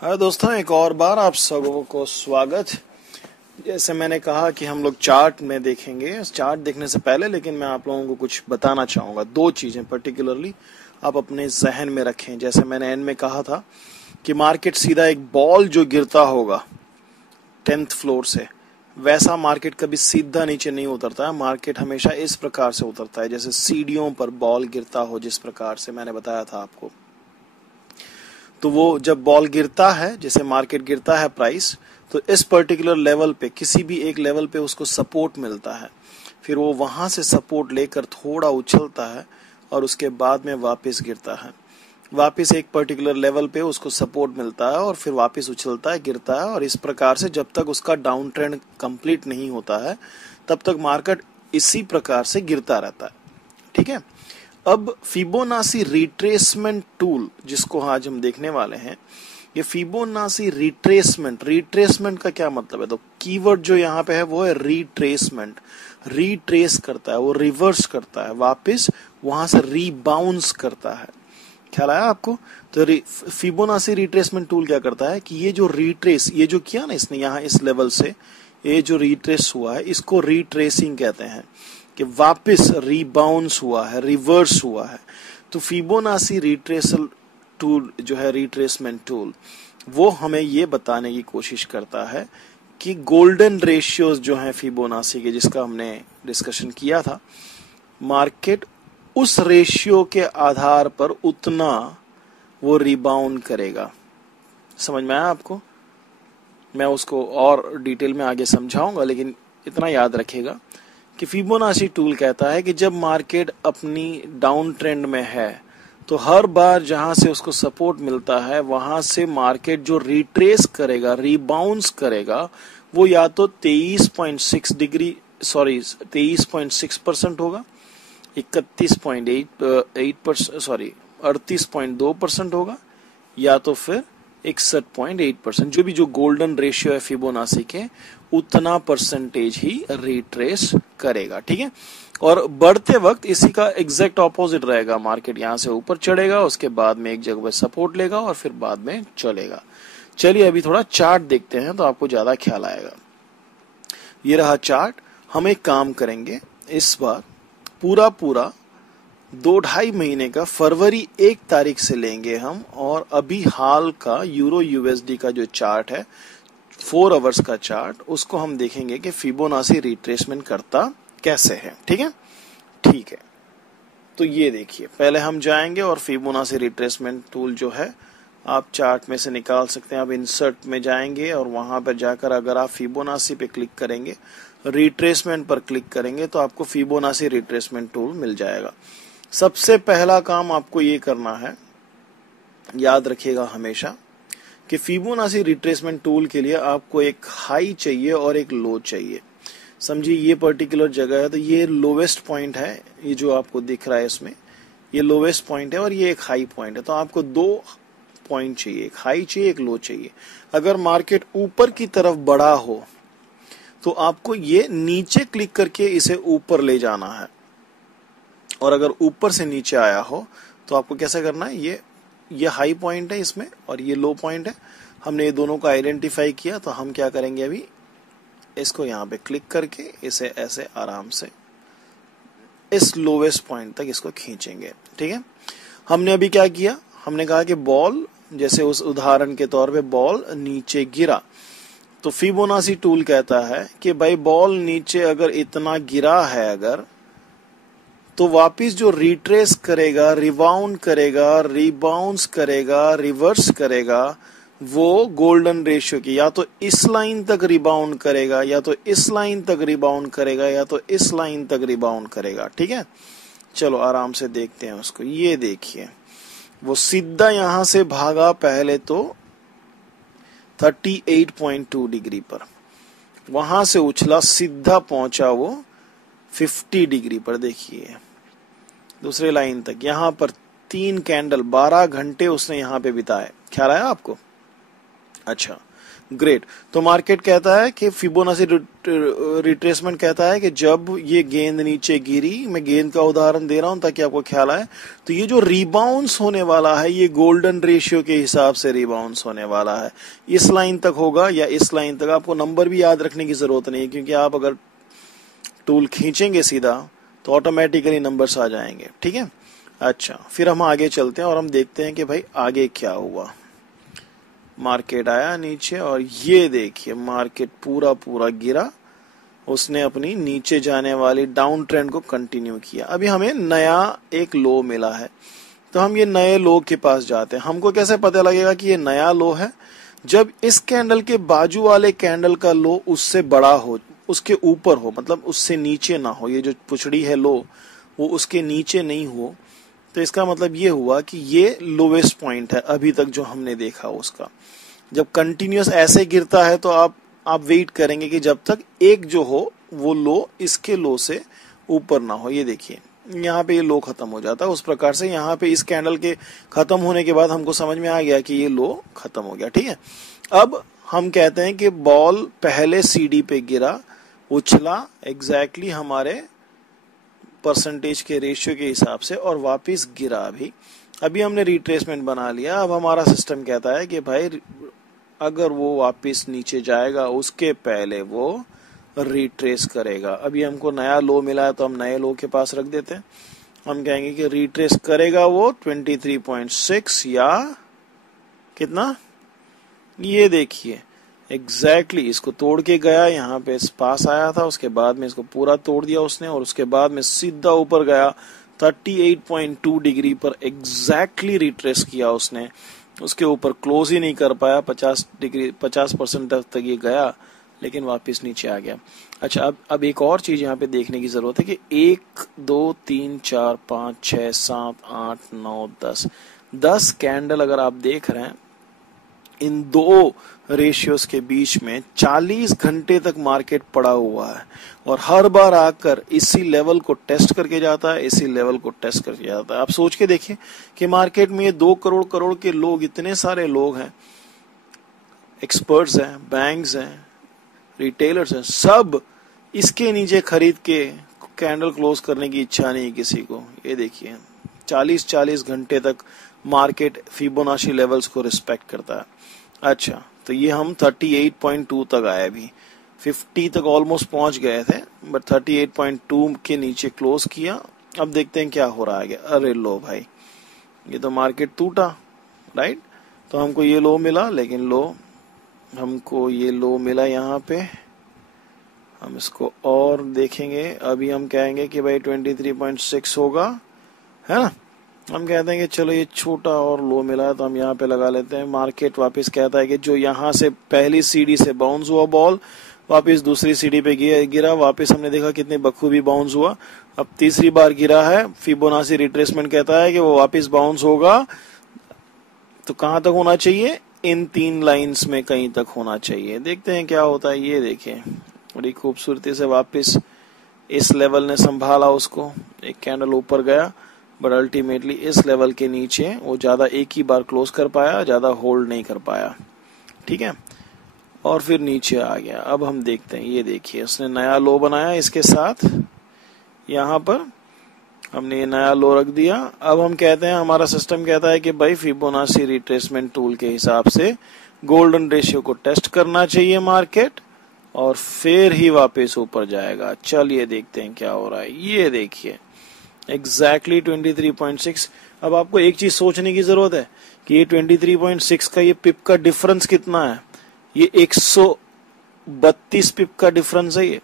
हाँ दोस्तों, एक और बार आप सबों को स्वागत। जैसे मैंने कहा कि हम लोग चार्ट में देखेंगे। चार्ट देखने से पहले लेकिन मैं आप लोगों को कुछ बताना चाहूँगा। दो चीज़ें पर्टिकुलरली आप अपने जहन में रखें। जैसे मैंने एंड में कहा था कि मार्केट सीधा एक बॉल जो गिरता होगा 10th फ्लोर से, वैसा मार्केट कभी सीधा नीचे नहीं उतरता है। मार्केट हमेशा इस प्रकार से उतरता है, जैसे सीढ़ियों पर बॉल गिरता हो, जिस प्रकार से मैंने बताया था आपको। तो वो जब बॉल गिरता है, जैसे मार्केट गिरता है प्राइस, तो इस पर्टिकुलर लेवल पे, किसी भी एक लेवल पे उसको सपोर्ट मिलता है। फिर वो वहां से सपोर्ट लेकर थोड़ा उछलता है और उसके बाद में वापस गिरता है। वापस एक पर्टिकुलर लेवल पे उसको सपोर्ट मिलता है और फिर वापस उछलता है, गिरता है, और इस प्रकार से जब तक उसका डाउन ट्रेंड कंप्लीट नहीं होता है तब तक मार्केट इसी प्रकार से गिरता रहता है। ठीक है। अब फिबोनाची रिट्रेसमेंट टूल जिसको आज हम देखने वाले हैं, ये फिबोनाची रिट्रेसमेंट का क्या मतलब है? तो कीवर्ड जो यहाँ पे है वो है रिट्रेसमेंट। रिट्रेस करता है, वो रिवर्स करता है, वापस वहां से रीबाउंस करता है। ख्याल आया आपको? तो फिबोनाची रिट्रेसमेंट टूल क्या करता है कि ये जो रिट्रेस, ये जो किया ना इसने यहाँ इस लेवल से, ये जो रिट्रेस हुआ है इसको रिट्रेसिंग कहते हैं, कि वापस रीबाउंस हुआ है, रिवर्स हुआ है। तो फिबोनाची रिट्रेसल टूल जो है, रिट्रेसमेंट टूल, वो हमें ये बताने की कोशिश करता है कि गोल्डन रेशियोज जो हैं फिबोनाची के, जिसका हमने डिस्कशन किया था, मार्केट उस रेशियो के आधार पर उतना वो रिबाउंड करेगा। समझ में आया आपको? मैं उसको और डिटेल में आगे समझाऊंगा, लेकिन इतना याद रखिएगा कि फिबोनाची टूल कहता है कि जब मार्केट अपनी डाउन ट्रेंड में है तो हर बार जहां से उसको सपोर्ट मिलता है वहां से मार्केट जो रिट्रेस करेगा, रीबाउंस करेगा, वो या तो 23.6% होगा, 38.2% होगा, या तो फिर 61.8%। जो भी जो गोल्डन रेशियो है फिबोनाची के, उतना परसेंटेज ही रिट्रेस करेगा। ठीक है। और बढ़ते वक्त इसी का एग्जैक्ट ऑपोजिट रहेगा। मार्केट यहां से ऊपर चढ़ेगा, उसके बाद में एक जगह पे सपोर्ट लेगा और फिर बाद में चलेगा। चलिए अभी थोड़ा चार्ट देखते हैं तो आपको ज्यादा ख्याल आएगा। ये रहा चार्ट। हम एक काम करेंगे, इस बार पूरा 2-2.5 महीने का फरवरी 1 तारीख से लेंगे हम, और अभी हाल का यूरो यूएसडी का जो चार्ट है 4 आवर्स का चार्ट, उसको हम देखेंगे कि फिबोनाची रिट्रेसमेंट करता कैसे है। ठीक है। ठीक है, तो ये देखिए, पहले हम जाएंगे और फिबोनाची रिट्रेसमेंट टूल जो है आप चार्ट में से निकाल सकते हैं। आप इंसर्ट में जाएंगे और वहां पर जाकर अगर आप फिबोनाची पे क्लिक करेंगे, रिट्रेसमेंट पर क्लिक करेंगे, तो आपको फिबोनाची रिट्रेसमेंट टूल मिल जाएगा। सबसे पहला काम आपको ये करना है, याद रखिएगा हमेशा, कि फिबोनाची रिट्रेसमेंट टूल के लिए आपको एक हाई चाहिए और एक लो चाहिए। समझिए ये पर्टिकुलर जगह है तो ये लोवेस्ट पॉइंट है, ये जो आपको दिख रहा है इसमें, ये लोवेस्ट पॉइंट है और ये एक हाई पॉइंट है। तो आपको 2 पॉइंट चाहिए, एक हाई चाहिए, एक लो चाहिए। अगर मार्केट ऊपर की तरफ बढ़ा हो तो आपको ये नीचे क्लिक करके इसे ऊपर ले जाना है, और अगर ऊपर से नीचे आया हो तो आपको कैसा करना है, ये हाई पॉइंट है इसमें और ये लो पॉइंट है। हमने ये दोनों को आइडेंटिफाई किया, तो हम क्या करेंगे, अभी इसको यहाँ पे क्लिक करके इसे ऐसे आराम से इस लोवेस्ट पॉइंट तक इसको खींचेंगे। ठीक है। हमने अभी क्या किया, हमने कहा कि बॉल, जैसे उस उदाहरण के तौर पे बॉल नीचे गिरा, तो फिबोनाची टूल कहता है कि भाई बॉल नीचे अगर इतना गिरा है अगर, तो वापिस जो रिट्रेस करेगा, रिबाउंड करेगा, रिबाउंस करेगा, रिवर्स करेगा, वो गोल्डन रेशियो की या तो इस लाइन तक रिबाउंड करेगा, या तो इस लाइन तक रिबाउंड करेगा, या तो इस लाइन तक रिबाउंड करेगा। ठीक है। चलो आराम से देखते हैं उसको। ये देखिए, वो सीधा यहां से भागा पहले तो 38.2 डिग्री पर, वहां से उछला, सीधा पहुंचा वो 50 डिग्री पर। देखिए दूसरे लाइन तक, यहां पर 3 कैंडल, 12 घंटे उसने यहां पे बिताए। ख्याल आया आपको? अच्छा, ग्रेट। तो मार्केट कहता है कि फिबोनाची रिट्रेसमेंट कहता है कि जब ये गेंद नीचे गिरी, मैं गेंद का उदाहरण दे रहा हूं ताकि आपको ख्याल आए, तो ये जो रिबाउंस होने वाला है ये गोल्डन रेशियो के हिसाब से रिबाउंस होने वाला है। इस लाइन तक होगा या इस लाइन तक, आपको नंबर भी याद रखने की जरूरत नहीं है, क्योंकि आप अगर टूल खींचेंगे सीधा तो ऑटोमेटिकली नंबर्स आ जाएंगे। ठीक है, अच्छा फिर हम आगे चलते हैं और हम देखते हैं कि भाई आगे क्या हुआ। मार्केट आया नीचे और ये देखिए मार्केट पूरा पूरा गिरा, उसने अपनी नीचे जाने वाली डाउन ट्रेंड को कंटिन्यू किया। अभी हमें नया एक लो मिला है, तो हम ये नए लो के पास जाते हैं। हमको कैसे पता लगेगा कि ये नया लो है? जब इस कैंडल के बाजू वाले कैंडल का लो उससे बड़ा हो, उसके ऊपर हो, मतलब उससे नीचे ना हो, ये जो पुछड़ी है लो वो उसके नीचे नहीं हो, तो इसका मतलब ये हुआ कि ये लोवेस्ट पॉइंट है अभी तक जो हमने देखा उसका। जब कंटिन्यूअस ऐसे गिरता है तो आप वेट करेंगे कि जब तक एक जो हो वो लो इसके लो से ऊपर ना हो। ये देखिए यहाँ पे ये लो खत्म हो जाता है। उस प्रकार से यहाँ पे इस कैंडल के खत्म होने के बाद हमको समझ में आ गया कि ये लो खत्म हो गया। ठीक है, अब हम कहते हैं कि बॉल पहले सीडी पे गिरा, उछला एग्जैक्टली हमारे परसेंटेज के रेशियो के हिसाब से और वापस गिरा। अभी हमने रिट्रेसमेंट बना लिया। अब हमारा सिस्टम कहता है कि भाई अगर वो वापस नीचे जाएगा उसके पहले वो रिट्रेस करेगा। अभी हमको नया लो मिला है तो हम नए लो के पास रख देते हैं। हम कहेंगे कि रिट्रेस करेगा वो 23.6 या कितना, ये देखिए एग्जैक्टली इसको तोड़ के गया, यहाँ पे इस पास आया था, उसके बाद में इसको पूरा तोड़ दिया उसने और उसके बाद में सीधा ऊपर गया 38.2 डिग्री पर एग्जैक्टली रिट्रेस किया उसने। उसके ऊपर क्लोज ही नहीं कर पाया, 50% तक ये गया लेकिन वापस नीचे आ गया। अच्छा, अब एक और चीज यहाँ पे देखने की जरूरत है कि 1 2 3 4 5 6 7 8 9 10 कैंडल अगर आप देख रहे हैं, इन दो रेशियोज के बीच में 40 घंटे तक मार्केट पड़ा हुआ है और हर बार आकर इसी लेवल को टेस्ट करके जाता है, इसी लेवल को टेस्ट करके जाता है। आप सोच के देखिए कि मार्केट में ये 2 करोड़ के लोग, इतने सारे लोग हैं, एक्सपर्ट्स हैं, बैंक्स हैं, रिटेलर्स हैं, सब इसके नीचे खरीद के कैंडल क्लोज करने की इच्छा नहीं किसी को। ये देखिए 40 घंटे तक मार्केट फिबोनाची लेवल्स को रिस्पेक्ट करता है। अच्छा, तो ये हम 38.2 तक आए, अभी 50 तक ऑलमोस्ट पहुंच गए थे, बट 38.2 के नीचे क्लोज किया। अब देखते हैं क्या हो रहा है। अरे लो भाई, ये तो मार्केट टूटा, राइट? तो हमको ये लो मिला, लेकिन हमको ये लो मिला यहाँ पे। हम इसको और देखेंगे। अभी हम कहेंगे कि भाई 23.6 होगा, है ना? हम कहते हैं कि चलो ये छोटा और लो मिला है तो हम यहाँ पे लगा लेते हैं। मार्केट वापस कहता है कि जो यहाँ से पहली सीढ़ी से बाउंस हुआ बॉल वापस दूसरी सीढ़ी पे गिरा, वापस हमने देखा कितने बखूबी बाउंस हुआ। अब तीसरी बार गिरा है, फिबोनाची रिट्रेसमेंट कहता है कि वो वापस बाउंस होगा, तो कहां तक होना चाहिए? इन 3 लाइंस में कहीं तक होना चाहिए। देखते हैं क्या होता है। ये देखें बड़ी खूबसूरती से वापस इस लेवल ने संभाला उसको, एक कैंडल ऊपर गया, बट अल्टीमेटली इस लेवल के नीचे वो ज्यादा एक ही बार क्लोज कर पाया, ज्यादा होल्ड नहीं कर पाया। ठीक है, और फिर नीचे आ गया। अब हम देखते हैं, ये देखिए उसने नया लो बनाया, इसके साथ यहाँ पर हमने ये नया लो रख दिया। अब हम कहते हैं, हमारा सिस्टम कहता है कि भाई फिबोनाची रिट्रेसमेंट टूल के हिसाब से गोल्डन रेशियो को टेस्ट करना चाहिए मार्केट, और फिर ही वापस ऊपर जाएगा। चलिए देखते हैं क्या हो रहा है। ये देखिए एग्जैक्टली 23.6। अब आपको एक चीज सोचने की जरूरत है कि ये 23.6 का ये पिप का डिफरेंस कितना है। ये 132 पिप का डिफरेंस है। ये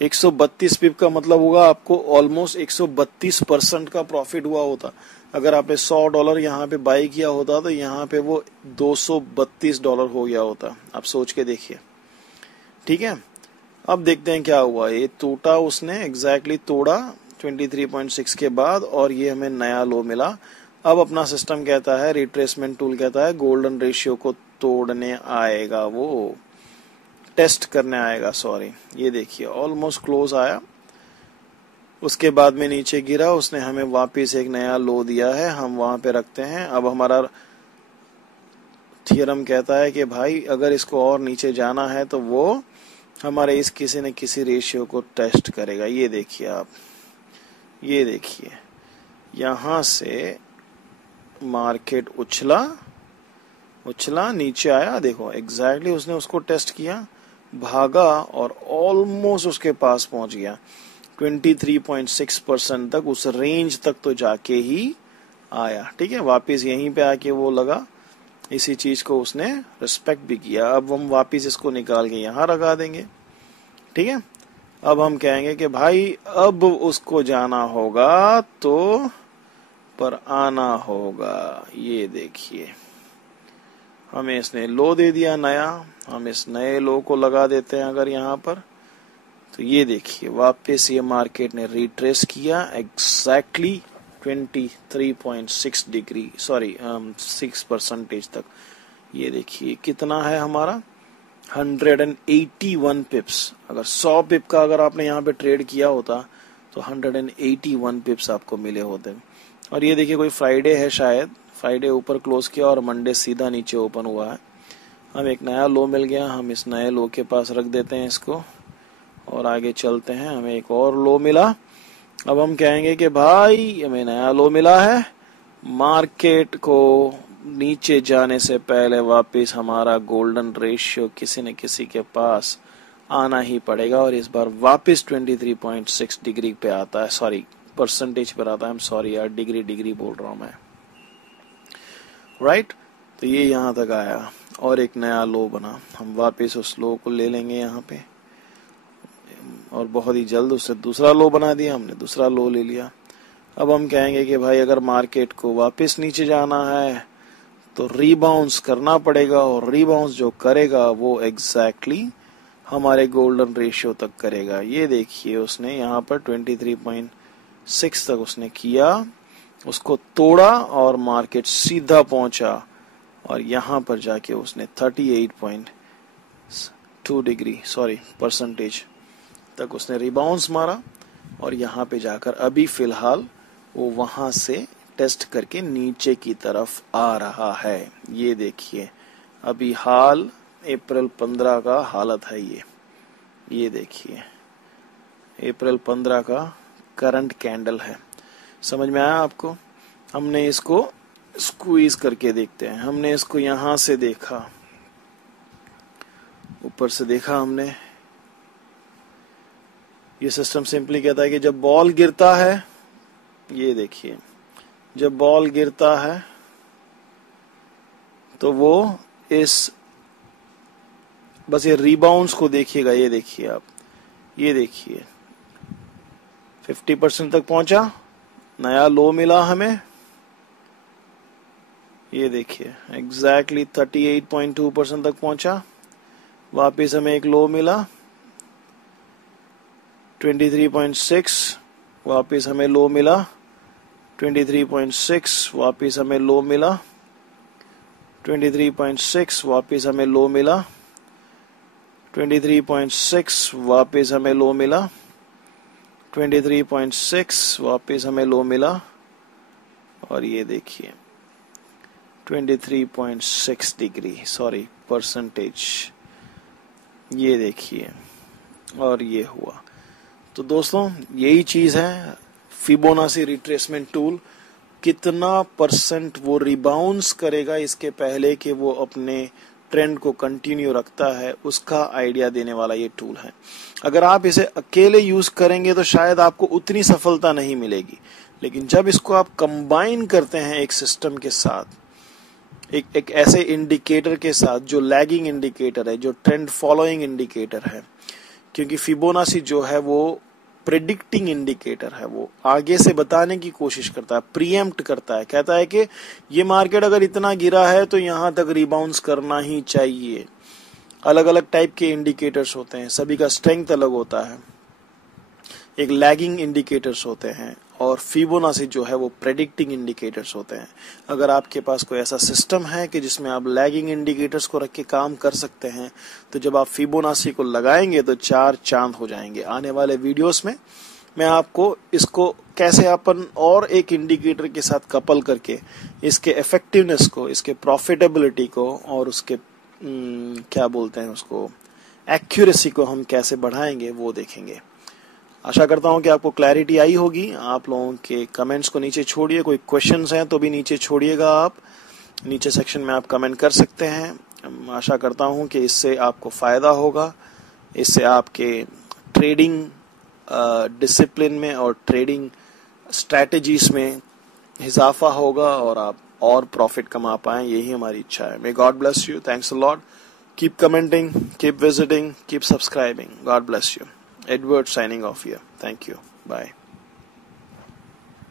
132 पिप का मतलब होगा आपको ऑलमोस्ट 132% का प्रॉफिट हुआ होता। अगर आपने $100 यहाँ पे बाई किया होता तो यहाँ पे वो $232 हो गया होता। आप सोच के देखिए। ठीक है, अब देखते हैं क्या हुआ। ये टूटा उसने, एग्जैक्टली तोड़ा 23.6 के बाद, और ये हमें नया लो मिला। अब अपना सिस्टम कहता है, रिट्रेसमेंट टूल कहता है गोल्डन रेशियो को तोड़ने आएगा, वो टेस्ट करने आएगा, सॉरी। ये देखिए ऑलमोस्ट क्लोज आया, उसके बाद में नीचे गिरा, उसने हमें वापस एक नया लो दिया है, हम वहां पे रखते हैं। अब हमारा थियरम कहता है कि भाई अगर इसको और नीचे जाना है तो वो हमारे इस किसी न किसी रेशियो को टेस्ट करेगा। ये देखिए आप, ये देखिए यहां से मार्केट उछला नीचे आया, देखो एग्जैक्टली उसने उसको टेस्ट किया, भागा और ऑलमोस्ट उसके पास पहुंच गया। 23.6% तक, उस रेंज तक तो जाके ही आया। ठीक है, वापस यहीं पे आके वो लगा, इसी चीज को उसने रिस्पेक्ट भी किया। अब हम वापस इसको निकाल के यहाँ लगा देंगे। ठीक है, अब हम कहेंगे कि भाई अब उसको जाना होगा तो पर आना होगा। ये देखिए हमें इसने लो दे दिया नया, हम इस नए लो को लगा देते हैं अगर यहाँ पर, तो ये देखिए वापस ये मार्केट ने रिट्रेस किया एग्जैक्टली 23.6 डिग्री 6% तक। ये देखिए कितना है हमारा 181 पिप्स। अगर 100 पिप का अगर आपने यहाँ पे ट्रेड किया होता तो 181 पिप्स आपको मिले होते। और ये देखिए कोई फ्राइडे है, शायद फ्राइडे ऊपर क्लोज किया और मंडे सीधा नीचे ओपन हुआ है। हम एक नया लो मिल गया, हम इस नए लो के पास रख देते हैं इसको और आगे चलते हैं। हमें एक और लो मिला। अब हम कहेंगे कि भाई हमें नया लो मिला है, मार्केट को नीचे जाने से पहले वापस हमारा गोल्डन रेशियो किसी न किसी के पास आना ही पड़ेगा और इस बार वापस 23.6 डिग्री पे आता है, सॉरी परसेंटेज पर आता है। I'm सॉरी यार, डिग्री बोल रहा हूं मैं, राइट। तो ये यहाँ तक आया और एक नया लो बना। हम वापस उस लो को ले लेंगे यहाँ पे और बहुत ही जल्द उससे दूसरा लो बना दिया, हमने दूसरा लो ले लिया। अब हम कहेंगे कि भाई अगर मार्केट को वापस नीचे जाना है तो रीबाउंस करना पड़ेगा और रीबाउंस जो करेगा वो एग्जैक्टली हमारे गोल्डन रेशियो तक करेगा। ये देखिए उसने यहाँ पर 23.6 तक उसने किया, उसको तोड़ा और मार्केट सीधा पहुंचा और यहाँ पर जाके उसने 38.2 डिग्री परसेंटेज तक उसने रिबाउंस मारा और यहाँ पे जाकर अभी फिलहाल वो वहां से टेस्ट करके नीचे की तरफ आ रहा है। ये देखिए अभी हाल अप्रैल 15 का हालत है ये देखिए अप्रैल 15 का करंट कैंडल है। समझ में आया आपको? हमने इसको स्क्वीज करके देखते हैं। हमने इसको यहां से देखा, ऊपर से देखा हमने। ये सिस्टम सिंपली कहता है कि जब बॉल गिरता है, ये देखिए जब बॉल गिरता है तो वो इस बस ये रीबाउंड्स को देखिएगा। ये देखिए आप, ये देखिए 50% तक पहुंचा, नया लो मिला हमें। ये देखिए एग्जैक्टली 38.2% तक पहुंचा, वापिस हमें एक लो मिला 23.6, वापिस हमें लो मिला 23.6, वापिस हमें लो मिला 23.6, वापिस हमें लो मिला 23.6, वापिस हमें लो मिला 23.6, वापिस हमें लो मिला और ये देखिए 23.6 डिग्री परसेंटेज। ये देखिए और ये हुआ। तो दोस्तों यही चीज है फिबोनाची रिट्रेसमेंट टूल। कितना परसेंट वो रिबाउंस करेगा इसके पहले कि वो अपने ट्रेंड को कंटिन्यू रखता है, उसका आइडिया देने वाला ये टूल है। अगर आप इसे अकेले यूज करेंगे तो शायद आपको उतनी सफलता नहीं मिलेगी, लेकिन जब इसको आप कंबाइन करते हैं एक सिस्टम के साथ, एक ऐसे इंडिकेटर के साथ जो लैगिंग इंडिकेटर है, जो ट्रेंड फॉलोइंग इंडिकेटर है, क्योंकि फिबोनाची जो है वो प्रेडिक्टिंग इंडिकेटर है, वो आगे से बताने की कोशिश करता है, प्रीएम्प्ट करता है, कहता है कि ये मार्केट अगर इतना गिरा है तो यहां तक रिबाउंस करना ही चाहिए। अलग अलग टाइप के इंडिकेटर्स होते हैं, सभी का स्ट्रेंथ अलग होता है। एक लैगिंग इंडिकेटर्स होते हैं और फिबोनाची जो है वो प्रेडिक्टिंग इंडिकेटर्स होते हैं। अगर आपके पास कोई ऐसा सिस्टम है कि जिसमें आप लैगिंग इंडिकेटर्स को रख के काम कर सकते हैं, तो जब आप फिबोनाची को लगाएंगे तो 4 चांद हो जाएंगे। आने वाले वीडियोस में मैं आपको इसको कैसे अपन और एक इंडिकेटर के साथ कपल करके इसके इफेक्टिवनेस को, इसके प्रॉफिटेबिलिटी को और उसके क्या बोलते हैं उसको, एक्यूरेसी को हम कैसे बढ़ाएंगे वो देखेंगे। आशा करता हूं कि आपको क्लैरिटी आई होगी। आप लोगों के कमेंट्स को नीचे छोड़िए, कोई क्वेश्चंस हैं तो भी नीचे छोड़िएगा, आप नीचे सेक्शन में आप कमेंट कर सकते हैं। आशा करता हूं कि इससे आपको फायदा होगा, इससे आपके ट्रेडिंग डिसिप्लिन में और ट्रेडिंग स्ट्रैटेजीज में इजाफा होगा और आप और प्रॉफिट कमा पाएं, यही हमारी इच्छा है। May God bless you, thanks a lot, keep commenting, keep visiting, keep subscribing, God bless you. Edward signing off here. Thank you. Bye.